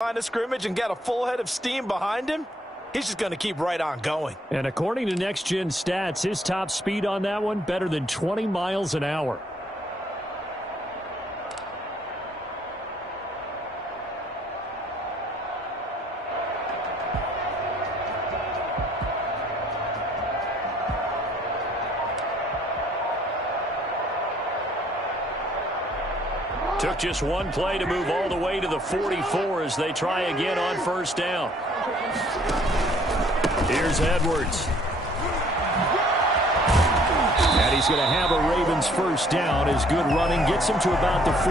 Line of scrimmage and got a full head of steam behind him, he's just going to keep right on going. And according to Next Gen Stats, his top speed on that one, better than 20 miles an hour. Took just one play to move all the way to the 44 as they try again on first down. Here's Edwards. And he's going to have a Ravens first down as good running gets him to about the 44.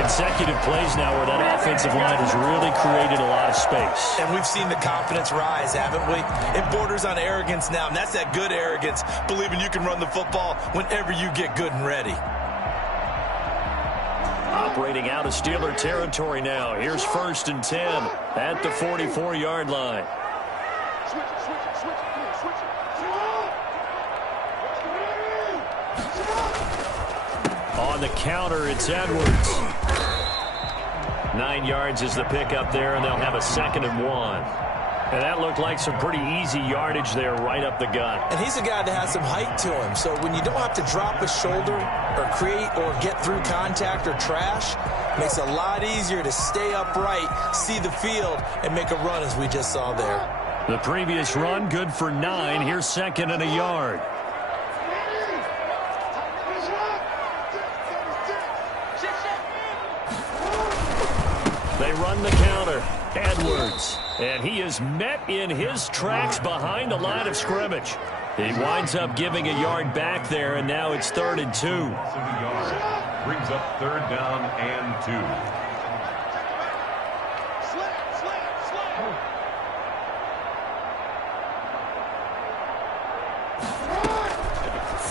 Consecutive plays now where that offensive line has really created a lot of space. And we've seen the confidence rise, haven't we? It borders on arrogance now, and that's that good arrogance, believing you can run the football whenever you get good and ready. Operating out of Steeler territory now. Here's first and 10 at the 44-yard line. On the counter, it's Edwards. 9 yards is the pickup there, and they'll have a 2nd and 1. And that looked like some pretty easy yardage there right up the gut. And he's a guy that has some height to him. So when you don't have to drop a shoulder or create or get through contact or trash, it makes it a lot easier to stay upright, see the field, and make a run as we just saw there. The previous run, good for 9. Here's 2nd and a yard. They run the counter. Edwards. And he is met in his tracks behind the line of scrimmage. He winds up giving a yard back there, and now it's 3rd and 2. Brings up 3rd down and 2.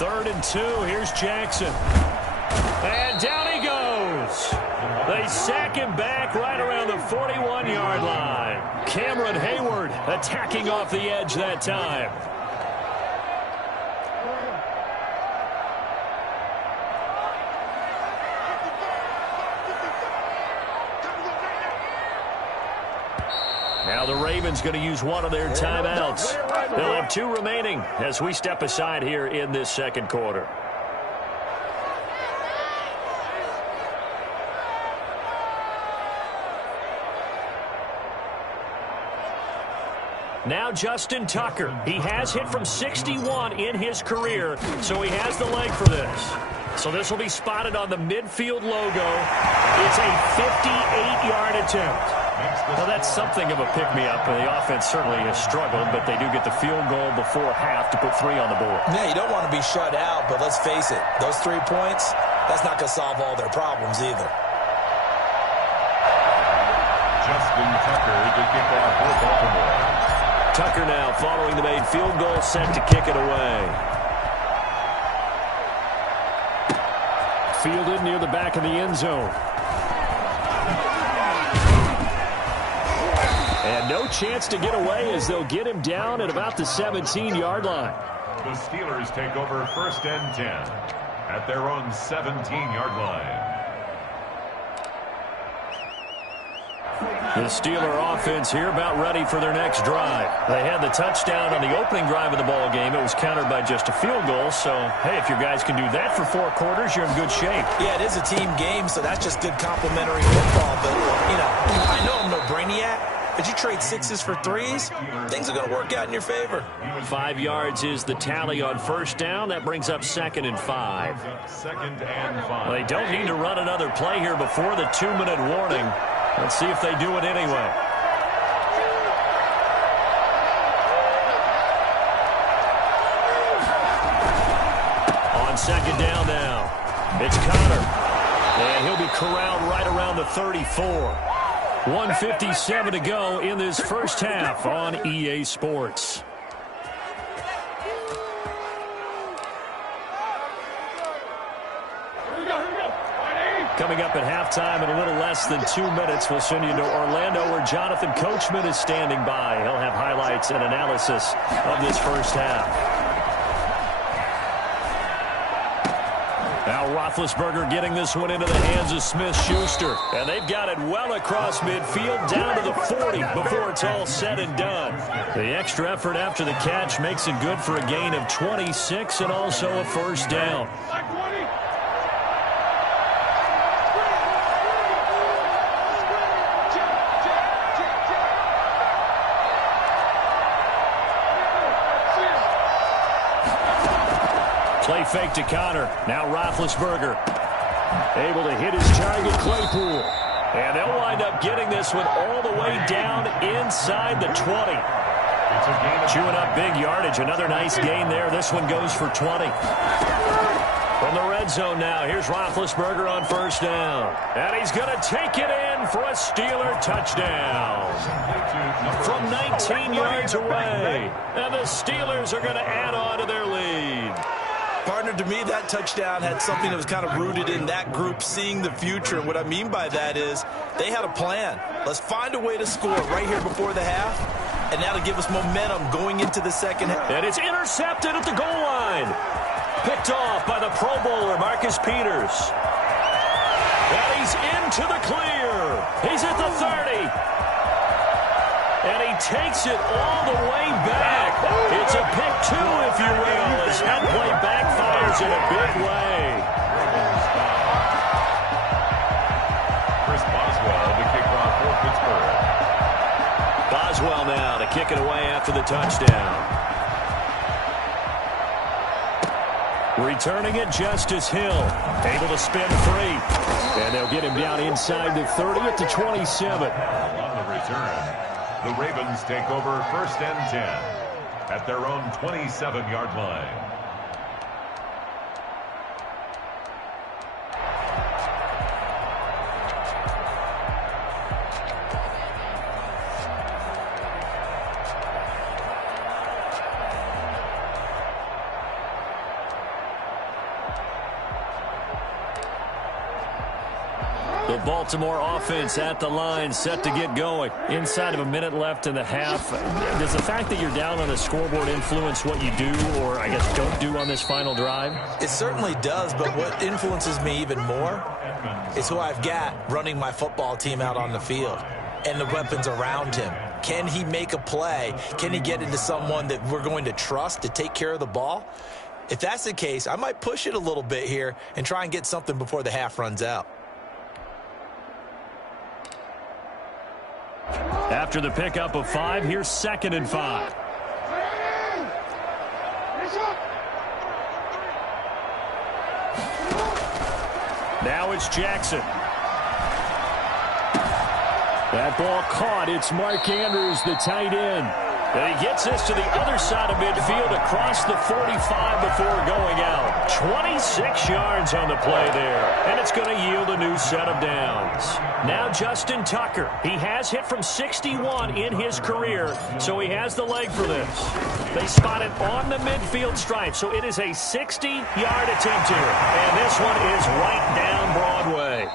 3rd and 2. Here's Jackson. And down he goes. They sack him back right around the 41-yard line. Cameron Hayward attacking off the edge that time. Now the Ravens going to use one of their timeouts. They'll have 2 remaining as we step aside here in this 2nd quarter. Now Justin Tucker. He has hit from 61 in his career, so he has the leg for this. So this will be spotted on the midfield logo. It's a 58-yard attempt. Well, that's something of a pick-me-up. The offense certainly has struggled, but they do get the field goal before half to put 3 on the board. Yeah, you don't want to be shut out, but let's face it, those 3 points, that's not going to solve all their problems either. Justin Tucker to kick off for Baltimore. Tucker now following the made field goal, set to kick it away. Fielded near the back of the end zone. And no chance to get away as they'll get him down at about the 17-yard line. The Steelers take over 1st and 10 at their own 17-yard line. The Steeler offense here about ready for their next drive. They had the touchdown on the opening drive of the ball game. It was countered by just a field goal. So, hey, if your guys can do that for 4 quarters, you're in good shape. Yeah, it is a team game, so that's just good complimentary football. But, you know, I know I'm no brainiac, but you trade 6s for 3s, things are going to work out in your favor. 5 yards is the tally on first down. That brings up 2nd and 5. 2nd and 5. Well, they don't need to run another play here before the 2-minute warning. Let's see if they do it anyway. On 2nd down now, it's Connor. And he'll be corralled right around the 34. 1:57 to go in this first half on EA Sports. Coming up at halftime in a little less than 2 minutes, we'll send you to Orlando where Jonathan Coachman is standing by. He'll have highlights and analysis of this first half. Now Roethlisberger getting this one into the hands of Smith-Schuster. And they've got it well across midfield down to the 40 before it's all said and done. The extra effort after the catch makes it good for a gain of 26 and also a first down. Play fake to Connor. Now Roethlisberger able to hit his target, Claypool. And they'll wind up getting this one all the way down inside the 20. Chewing up big yardage. Another nice gain there. This one goes for 20. From the red zone now, here's Roethlisberger on first down. And he's going to take it in for a Steeler touchdown. From 19 yards away. And the Steelers are going to add on to their lead. Partner, to me, that touchdown had something that was kind of rooted in that group seeing the future. And what I mean by that is they had a plan. Let's find a way to score right here before the half, and that'll give us momentum going into the second half. And it's intercepted at the goal line. Picked off by the Pro Bowler, Marcus Peters. And he's into the clear. He's at the 30. And he takes it all the way back. It's a pick two, if you will, as that play backfires in a big way. Chris Boswell, the kickoff for Pittsburgh. Boswell now to kick it away after the touchdown. Returning it, Justice Hill. Able to spin free. And they'll get him down inside the 30 at the 27. On the return, the Ravens take over first and 10 at their own 27-yard line. The Baltimore offense at the line, set to get going. Inside of a minute left in the half. Does the fact that you're down on the scoreboard influence what you do, or I guess don't do on this final drive? It certainly does, but what influences me even more is who I've got running my football team out on the field and the weapons around him. Can he make a play? Can he get into someone that we're going to trust to take care of the ball? If that's the case, I might push it a little bit here and try and get something before the half runs out. After the pickup of 5, here's 2nd and 5. Now it's Jackson. That ball caught. It's Mark Andrews, the tight end. And he gets this to the other side of midfield across the 45 before going out. 26 yards on the play there. And it's going to yield a new set of downs. Now Justin Tucker. He has hit from 61 in his career, so he has the leg for this. They spot it on the midfield stripe, so it is a 60-yard attempt here. And this one is right down Broadway.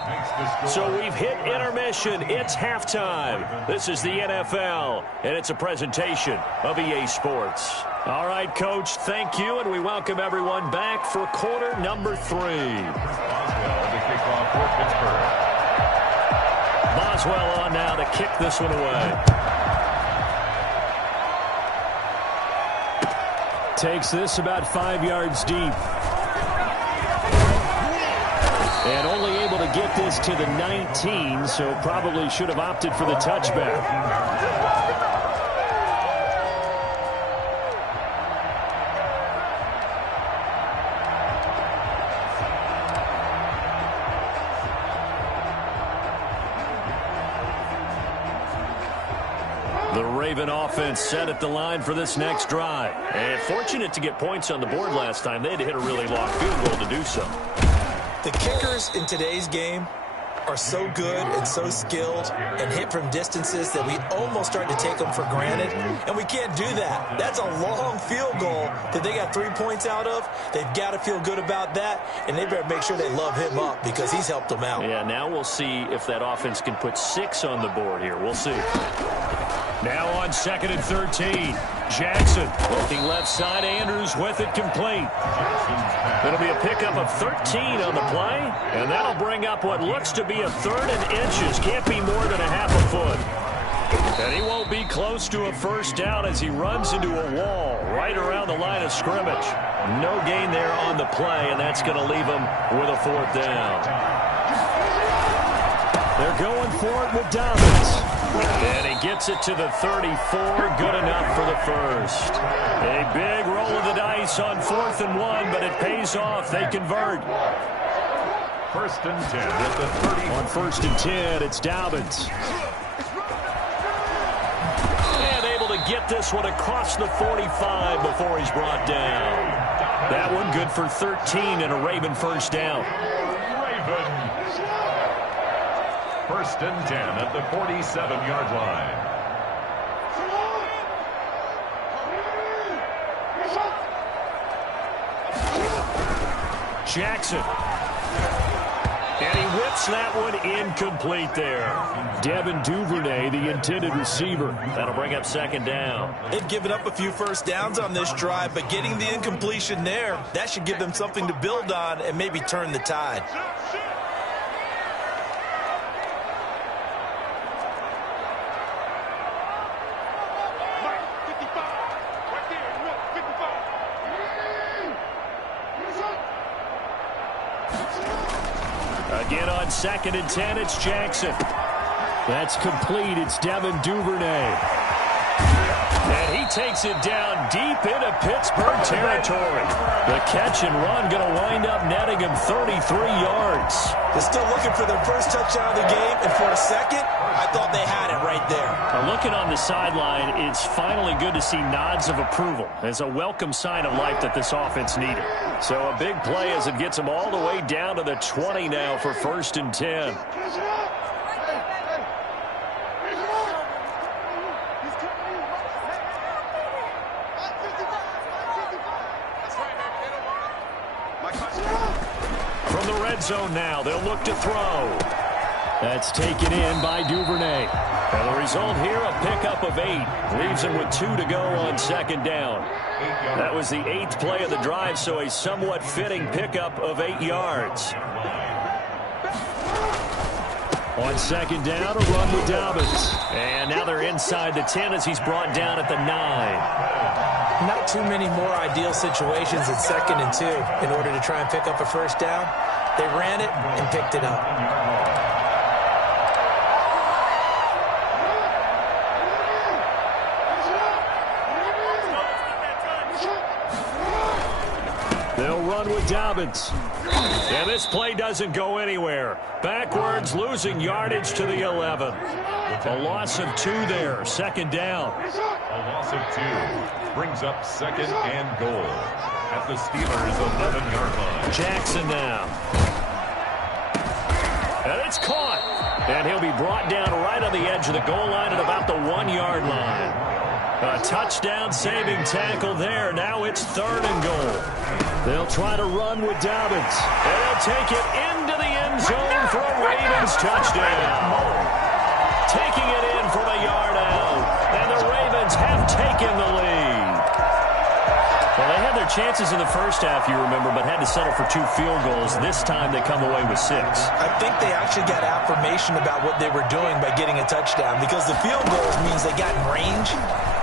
So we've hit intermission. It's halftime. This is the NFL, and it's a presentation of EA Sports. All right, Coach, thank you, and we welcome everyone back for quarter number 3. Boswell, the kickoff for Pittsburgh. Boswell on now to kick this one away. Takes this about 5 yards deep. And only able to get this to the 19, so probably should have opted for the touchback. The Raven offense set at the line for this next drive. And fortunate to get points on the board last time. They had to hit a really long field goal to do so. The kickers in today's game are so good and so skilled and hit from distances that we almost start to take them for granted, and we can't do that. That's a long field goal that they got 3 points out of. They've got to feel good about that, and they better make sure they love him up because he's helped them out. Yeah, now we'll see if that offense can put 6 on the board here. We'll see. Now on 2nd and 13. Jackson looking left side. Andrews with it complete. It'll be a pickup of 13 on the play, and that'll bring up what looks to be a 3rd and inches. Can't be more than a half a foot. And he won't be close to a first down as he runs into a wall right around the line of scrimmage. No gain there on the play, and that's going to leave him with a 4th down. They're going for it with Dobbins. And he gets it to the 34. Good enough for the first. A big roll of the dice on 4th and 1, but it pays off. They convert. 1st and 10 at the 30. On 1st and 10, it's Dobbins. And able to get this one across the 45 before he's brought down. That one good for 13 and a Raven first down. Ravens. 1st and 10 at the 47-yard line. Jackson. And he whips that one incomplete there. Devin Duvernay, the intended receiver. That'll bring up 2nd down. They've given up a few first downs on this drive, but getting the incompletion there, that should give them something to build on and maybe turn the tide. Again on 2nd and 10, it's Jackson. That's complete. It's Devin Duvernay. And he takes it down deep into Pittsburgh territory. The catch and run going to wind up netting him 33 yards. They're still looking for their first touchdown of the game, and for a second, I thought they had it right there. Now looking on the sideline, it's finally good to see nods of approval. It's a welcome sign of life that this offense needed. So a big play as it gets them all the way down to the 20 now for 1st and 10. From the red zone now, they'll look to throw. That's taken in by Duvernay. And the result here, a pickup of 8. Leaves him with 2 to go on 2nd down. That was the 8th play of the drive, so a somewhat fitting pickup of 8 yards. On 2nd down, a run with Dobbins. And now they're inside the 10 as he's brought down at the 9. Not too many more ideal situations at 2nd and 2 in order to try and pick up a first down. They ran it and picked it up. They'll run with Dobbins. And this play doesn't go anywhere. Backwards, losing yardage to the 11. A loss of 2 there. 2nd down. A loss of 2 brings up 2nd and goal at the Steelers' 11-yard line. Jackson now. And it's caught. And he'll be brought down right on the edge of the goal line at about the 1-yard line. A touchdown saving tackle there. Now it's 3rd and goal. They'll try to run with Dobbins. And they'll take it into the end zone for a Ravens touchdown. Taking it in from a yard out. And the Ravens have taken the lead. Well, they had their chances in the first half, you remember, but had to settle for 2 field goals. This time they come away with 6. I think they actually got affirmation about what they were doing by getting a touchdown, because the field goals means they got in range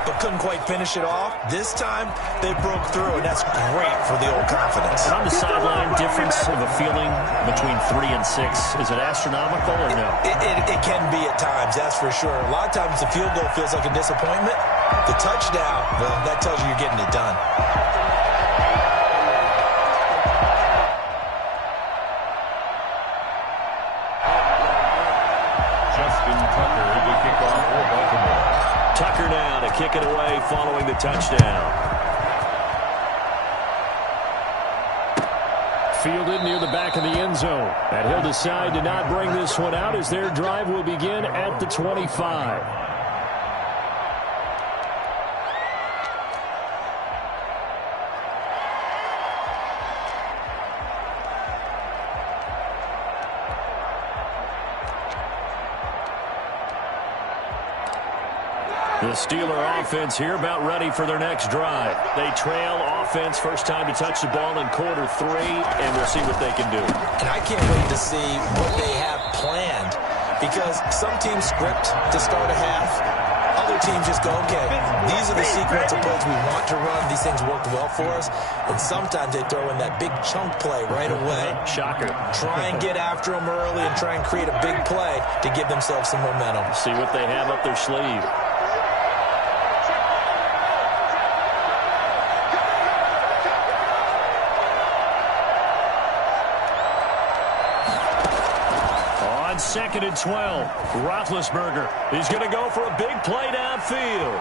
but couldn't quite finish it off. This time they broke through, and that's great for the old confidence. And on the sideline, difference of a feeling between 3 and 6, is it astronomical or no? It can be at times, that's for sure. A lot of times the field goal feels like a disappointment. The touchdown, well, that tells you you're getting it done. Tucker now to kick it away following the touchdown. Fielded near the back of the end zone. And he'll decide to not bring this one out as their drive will begin at the 25. The Steeler offense here about ready for their next drive. They trail offense, first time to touch the ball in quarter 3, and we'll see what they can do. And I can't wait to see what they have planned, because some teams script to start a half. Other teams just go, okay, these are the sequence of plays we want to run. These things work well for us. And sometimes they throw in that big chunk play right away. Shocker. Try and get after them early and try and create a big play to give themselves some momentum. See what they have up their sleeve. On 2nd and 12, Roethlisberger. He's going to go for a big play downfield.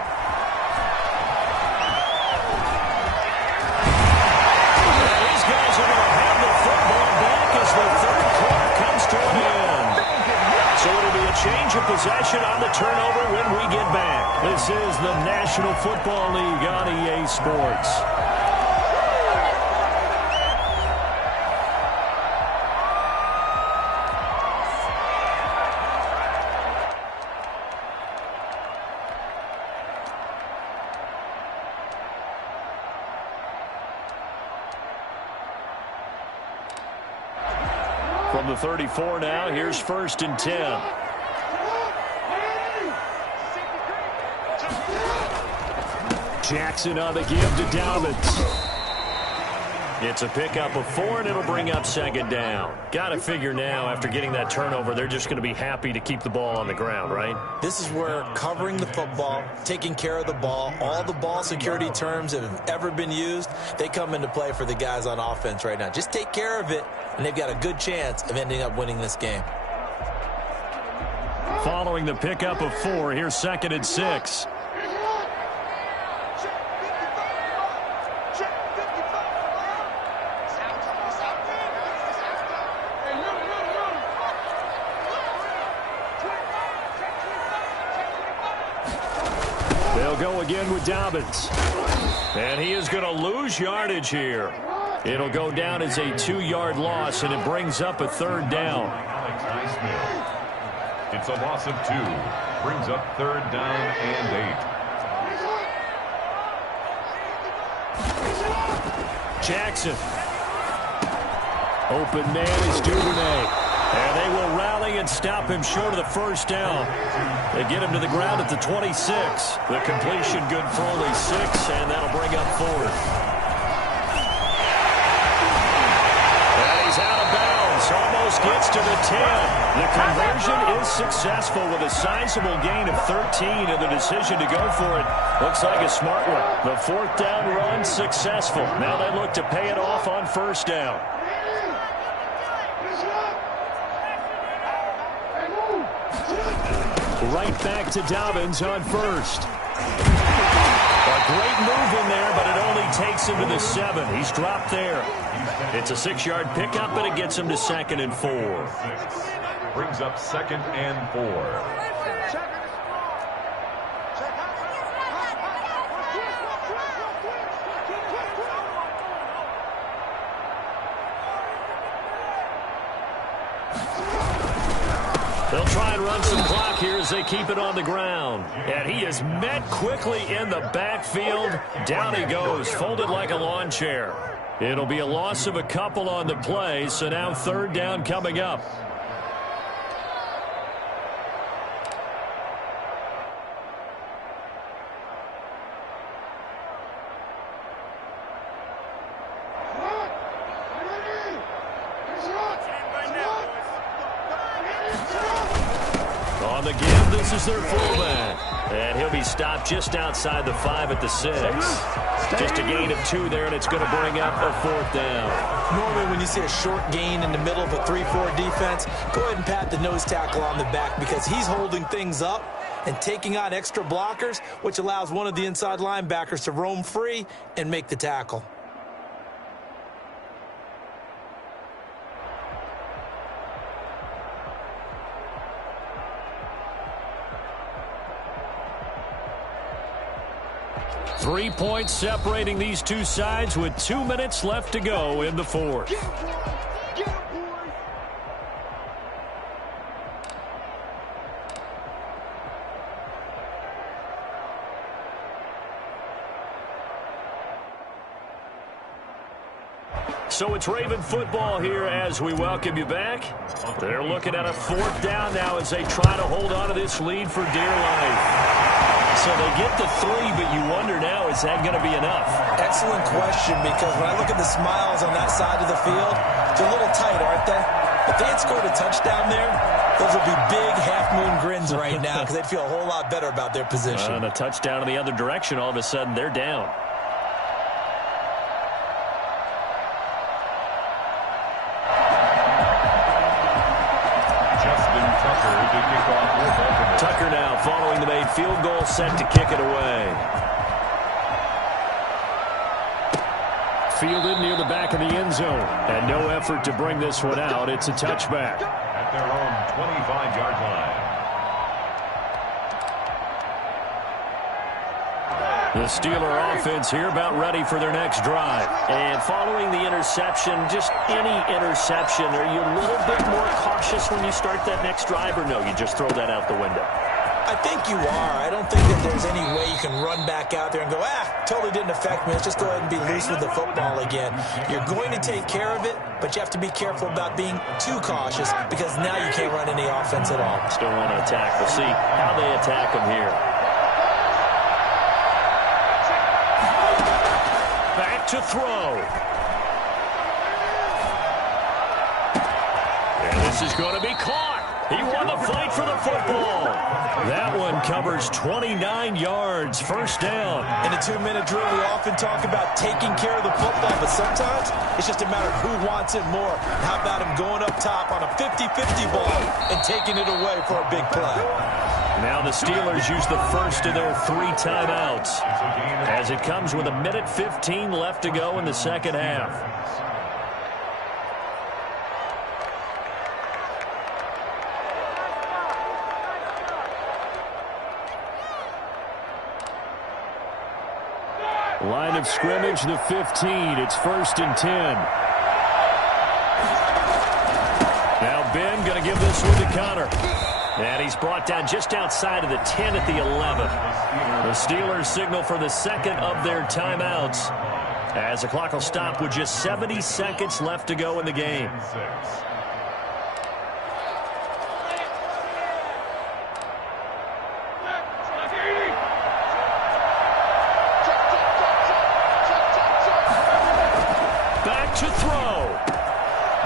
These guys are going to have the football back as the third quarter comes to an end. So it'll be a change of possession on the turnover when we get back. This is the National Football League on EA Sports. From the 34 now, here's 1st and 10. Jackson on the give to Dobbins. It's a pickup of 4, and it'll bring up 2nd down. Got to figure now, after getting that turnover, they're just going to be happy to keep the ball on the ground, right? This is where covering the football, taking care of the ball, all the ball security terms that have ever been used, they come into play for the guys on offense right now. Just take care of it, and they've got a good chance of ending up winning this game. Following the pickup of 4, here's 2nd and 6. They'll go again with Dobbins. And he is going to lose yardage here. It'll go down as a 2-yard loss, and it brings up a 3rd down. It's a loss of 2. Brings up 3rd down and 8. Jackson. Open man is Duvernay. And they will rally and stop him short of the 1st down. They get him to the ground at the 26. The completion good for only 6, and that'll bring up 4th. And he's out of bounds. Almost gets to the 10. The conversion is successful with a sizable gain of 13, and the decision to go for it looks like a smart one. The 4th down run successful. Now they look to pay it off on 1st down. Right back to Dobbins on 1st. A great move in there, but it only takes him to the 7. He's dropped there. It's a 6-yard pickup, but it gets him to 2nd and 4. Brings up 2nd and 4. 'They'll try and run some clock here as they keep it on the ground. And he is met quickly in the backfield. Down he goes, folded like a lawn chair. It'll be a loss of a couple on the play, so now 3rd down coming up. On the give, this is their fullback. And he'll be stopped just outside the 5 at the 6. Just a gain of 2 there, and it's going to bring up a 4th down. Normally, when you see a short gain in the middle of a 3-4 defense, go ahead and pat the nose tackle on the back, because he's holding things up and taking on extra blockers, which allows one of the inside linebackers to roam free and make the tackle. Three points separating these two sides with 2 minutes left to go in the 4th. So it's Raven football here as we welcome you back. They're looking at a 4th down now as they try to hold on to this lead for dear life. So they get to 3, but you wonder now, is that going to be enough? Excellent question, because when I look at the smiles on that side of the field, they're a little tight, aren't they? If they had scored a touchdown there, those would be big half-moon grins right now because they'd feel a whole lot better about their position. And a touchdown in the other direction, all of a sudden they're down. Tucker now following the made field goal, set to kick it away. Fielded near the back of the end zone. And no effort to bring this one out. It's a touchback. At their own 25-yard line. The Steeler offense here about ready for their next drive. And following the interception, just any interception, are you a little bit more cautious when you start that next drive, or no, you just throw that out the window? I think you are. I don't think that there's any way you can run back out there and go, totally didn't affect me. Let's just go ahead and be loose with the football again. You're going to take care of it, but you have to be careful about being too cautious because now you can't run any offense at all. Still want to attack. We'll see how they attack them here. Back to throw. And this is going to be caught. He won the fight for the football. That one covers 29 yards. First down. In a 2-minute drill, we often talk about taking care of the football, but sometimes it's just a matter of who wants it more. How about him going up top on a 50-50 ball and taking it away for a big play? Now the Steelers use the first of their 3 timeouts as it comes with 1:15 left to go in the second half. Line of scrimmage, the 15. It's 1st and 10. Now Ben going to give this one to Connor. And he's brought down just outside of the 10 at the 11. The Steelers signal for the second of their timeouts as the clock will stop with just 70 seconds left to go in the game. To throw.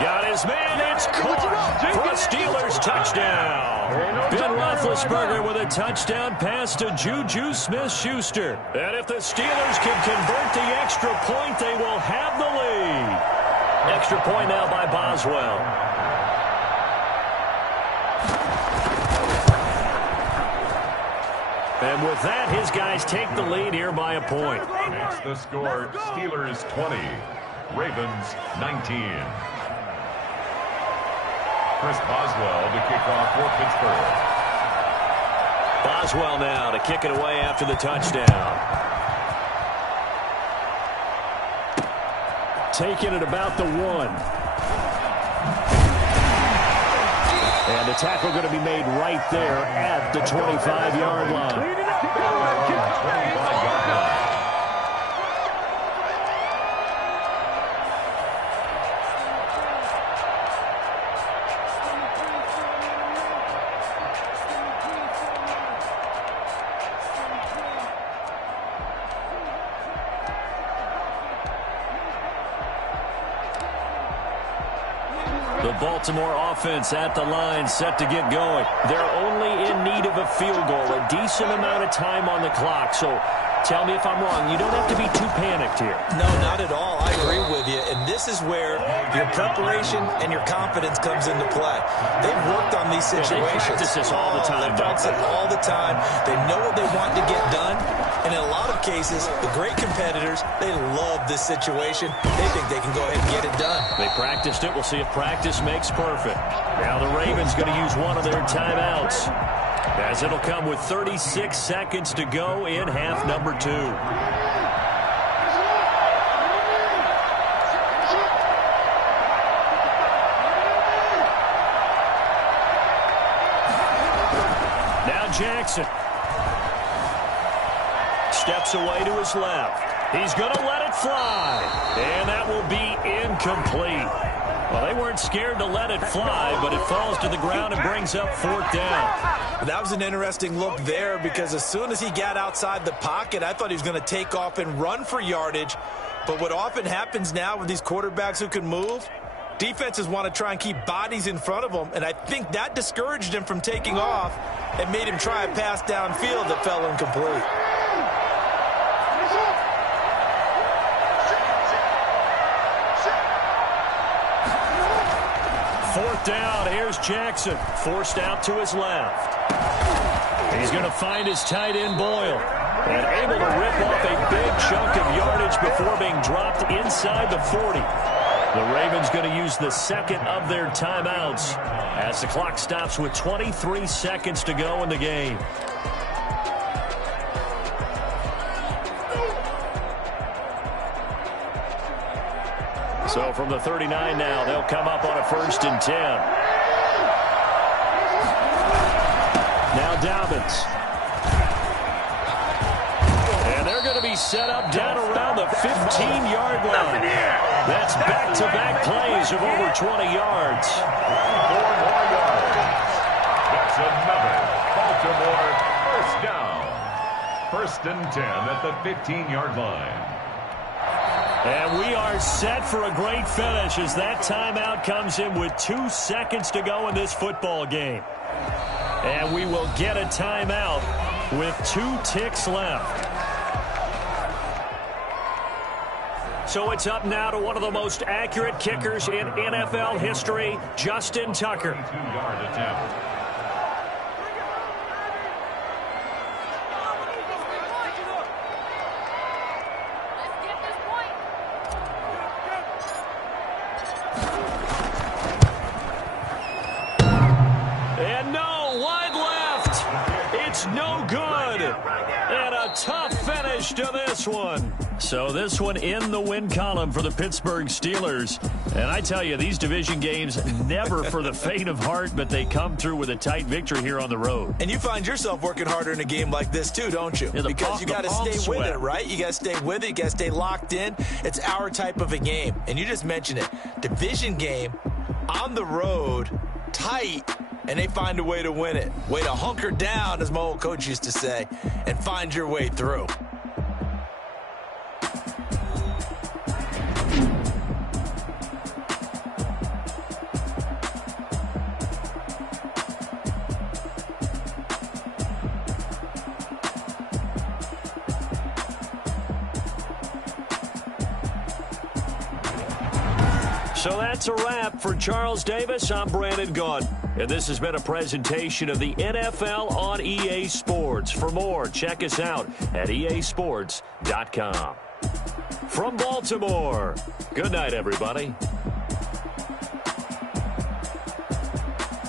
Got his man. It's caught for a Steelers touchdown. Ben Roethlisberger with a touchdown pass to Juju Smith-Schuster. And if the Steelers can convert the extra point, they will have the lead. Extra point now by Boswell. And with that, his guys take the lead here by a point. Makes the score Steelers 20. Ravens 19. Chris Boswell to kick off for Pittsburgh. Boswell now to kick it away after the touchdown. Taking it about the 1. And the tackle going to be made right there at the 25-yard line. 25-yard line. The Baltimore offense at the line, set to get going. They're only in need of a field goal, a decent amount of time on the clock. So tell me if I'm wrong. You don't have to be too panicked here. No, not at all. I agree with you. And this is where your preparation and your confidence comes into play. They've worked on these situations. They practice this all the time. They practice it all the time. They know what they want to get done. And in a lot of cases, the great competitors, they love this situation. They think they can go ahead and get it done. They practiced it. We'll see if practice makes perfect. Now the Ravens going to use one of their timeouts, as it'll come with 36 seconds to go in half number 2. Now Jackson steps away to his left. He's going to let it fly. And that will be incomplete. Well, they weren't scared to let it fly, but it falls to the ground and brings up 4th down. That was an interesting look there because as soon as he got outside the pocket, I thought he was going to take off and run for yardage. But what often happens now with these quarterbacks who can move, defenses want to try and keep bodies in front of them, and I think that discouraged him from taking off and made him try a pass downfield that fell incomplete. Fourth down, here's Jackson, forced out to his left. He's going to find his tight end Boyle, and able to rip off a big chunk of yardage before being dropped inside the 40. The Ravens going to use the second of their timeouts as the clock stops with 23 seconds to go in the game. So from the 39 now, they'll come up on a 1st and 10. Now Dobbins. And they're going to be set up down around the 15-yard line. That's back-to-back plays of over 20 yards. 4 more yards. That's another Baltimore first down. 1st and 10 at the 15-yard line. And we are set for a great finish as that timeout comes in with 2 seconds to go in this football game. And we will get a timeout with 2 ticks left. So it's up now to one of the most accurate kickers in NFL history, Justin Tucker. 2-yard attempt. And no, wide left. It's no good. And a tough finish to this one. So this one in the win column for the Pittsburgh Steelers. And I tell you, these division games never for the faint of heart, but they come through with a tight victory here on the road. And you find yourself working harder in a game like this too, don't you? Yeah, because you got to stay with it, right? You got to stay with it. You got to stay locked in. It's our type of a game. And you just mentioned it. Division game, on the road, tight, and they find a way to win it. Way to hunker down, as my old coach used to say, and find your way through. So that's a wrap for Charles Davis. I'm Brandon Gaudin. And this has been a presentation of the NFL on EA Sports. For more, check us out at easports.com. From Baltimore, good night, everybody.